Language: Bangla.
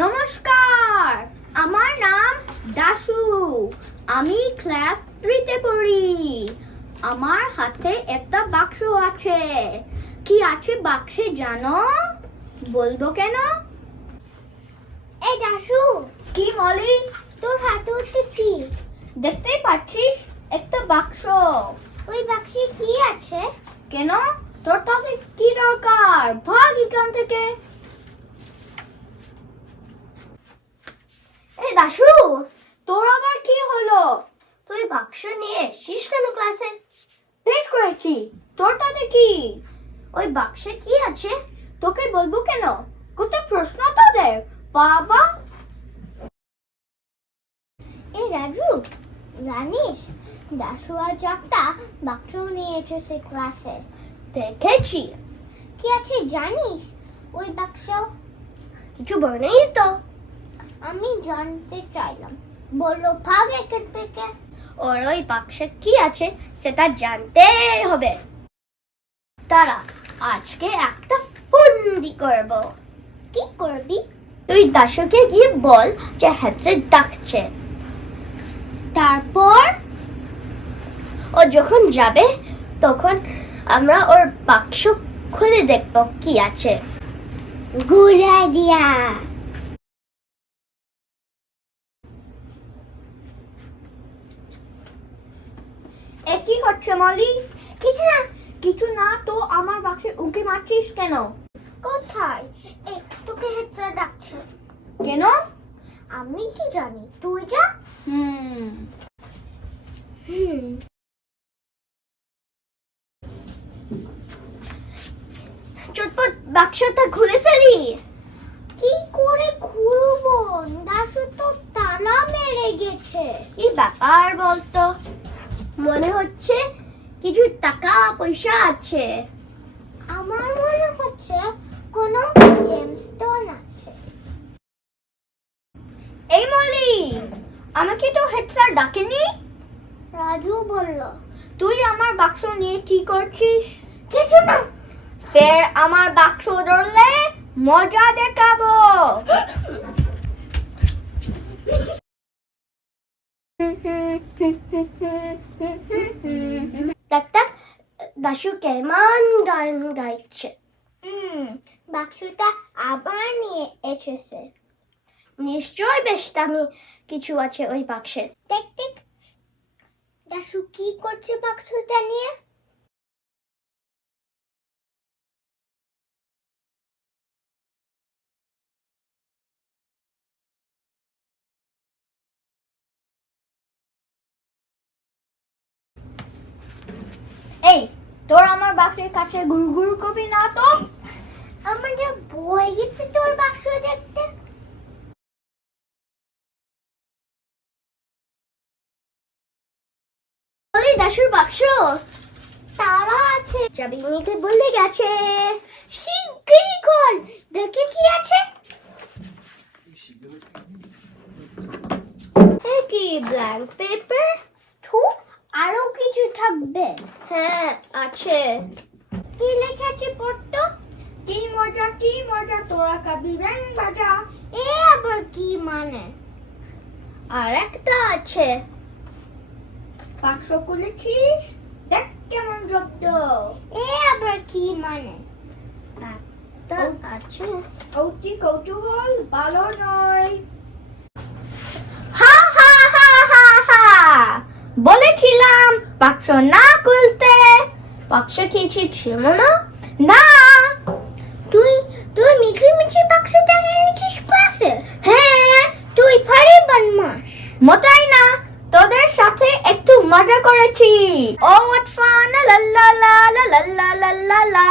নমস্কার, আমার নাম দাশু। আমি ক্লাস 3-তে পড়ি। আমার হাতে একটা বাক্স আছে। কি আছে বাক্সে জানো? বলবো কেন? এই দাশু, কি মলি? তোর হাতে ওটা কি? দেখতেই পাচ্ছিস একটা বাক্স। ওই বাক্সে কি আছে? কেন? তোর তাতে কি দরকার? ভাগ এখান থেকে। এই দাশু, তোর আবার কি হলো? তুই বাক্স নিয়ে এসেছিস কেন ক্লাসে? বের করেছি। তোর তাতে কি? ওই বাক্সে কি আছে? তোকে বলবো কেন? কত প্রশ্ন তোদের বাবা। এই রাজু, জানিস দাশু আজ একটা বাক্স নিয়ে এসেছে ক্লাসে। দেখেছি। কি আছে জানিস ওই বাক্স? কিছু বলেনি তো। আমি জানতে চাইলাম, বললো ভাগ এখান থেকে। ওর ওই বাক্সে কি আছে সেটা জানতে হবে। তারা আজকে একটা ফন্দি করব। কি করবি? তুই দাশুকে গিয়ে বল যে হ্যাচে ডাকছে। তারপর ও যখন যাবে তখন আমরা ওর বাক্স খুলে দেখব কি আছে। Good idea. এ কি হচ্ছে মলি? কিছু না। কিছু না তো আমার বাক্সে উঁকি মারছিস কেন? কোথায়? এই তোকে হেডস্যার ডাকছে। কেন? আমি কি জানি, তুই যা। হুম চটপট বাক্সটা খুলে ফেলি। কি করে খুলবো? দাশু তো তালা মেরে গেছে। কি ব্যাপার বলতো? মনে হচ্ছে কিছু টাকা পয়সা আছে। আমার মনে হচ্ছে কোনো জেমস্টোন আছে। এই মলি, আমাকে তো হেড স্যার ডাকেনি। রাজু বলল। তুই আমার বাক্স নিয়ে কি করছিস? কিছু না। ফের আমার বাক্স ধরলে মজা দেখাবো। দেখ দেখ, দাশু কেমন গান গাইছে। বাক্সটা আবার নিয়ে এসেছে। নিশ্চয় বেশ দামি কিছু আছে ওই বাক্সে। দেখ দেখ, দাশু কি করছে বাক্সটা নিয়ে? এই, তোর আমার বাক্সের কাছে গুরু গুরু করবি না তো। আমাদের বই গেছে তোর বাক্স দেখতে। বলি দাশুর বাক্স তারা আছে। চাবি নিতে ভুলে গেছে। শিগগিরই কর, দেখে কি আছে। এ কি ব্ল্যাঙ্ক পেপার? থু, আরো কিছু থাকবে। হ্যাঁ আছে। কি লেখা আছে পড়তো? কি মজা তোরা কাবি ব্যাং বাজা। এ আবার কি মানে? আর একটা আছে। বাক্স খুলেছিস? দেখ কেমন জব্দ। এ আবার কি মানে? একটা আছে। অতি কৌতূহল ভালো নয়। হা হা হা হা হা, বলেছিলাম বাক্স না খুলতে। বাক্স কিছু ছিল না। না, তুই তুই মিঠি মিঠি বাক্সটা এনেছিস ক্লাসে? হ্যাঁ, তুই ভারী বদমাস। মোটাই না, তোদের সাথে একটু মজা করেছি। ও হোয়াট ফান, লা লা লা লা লা লা লা লা।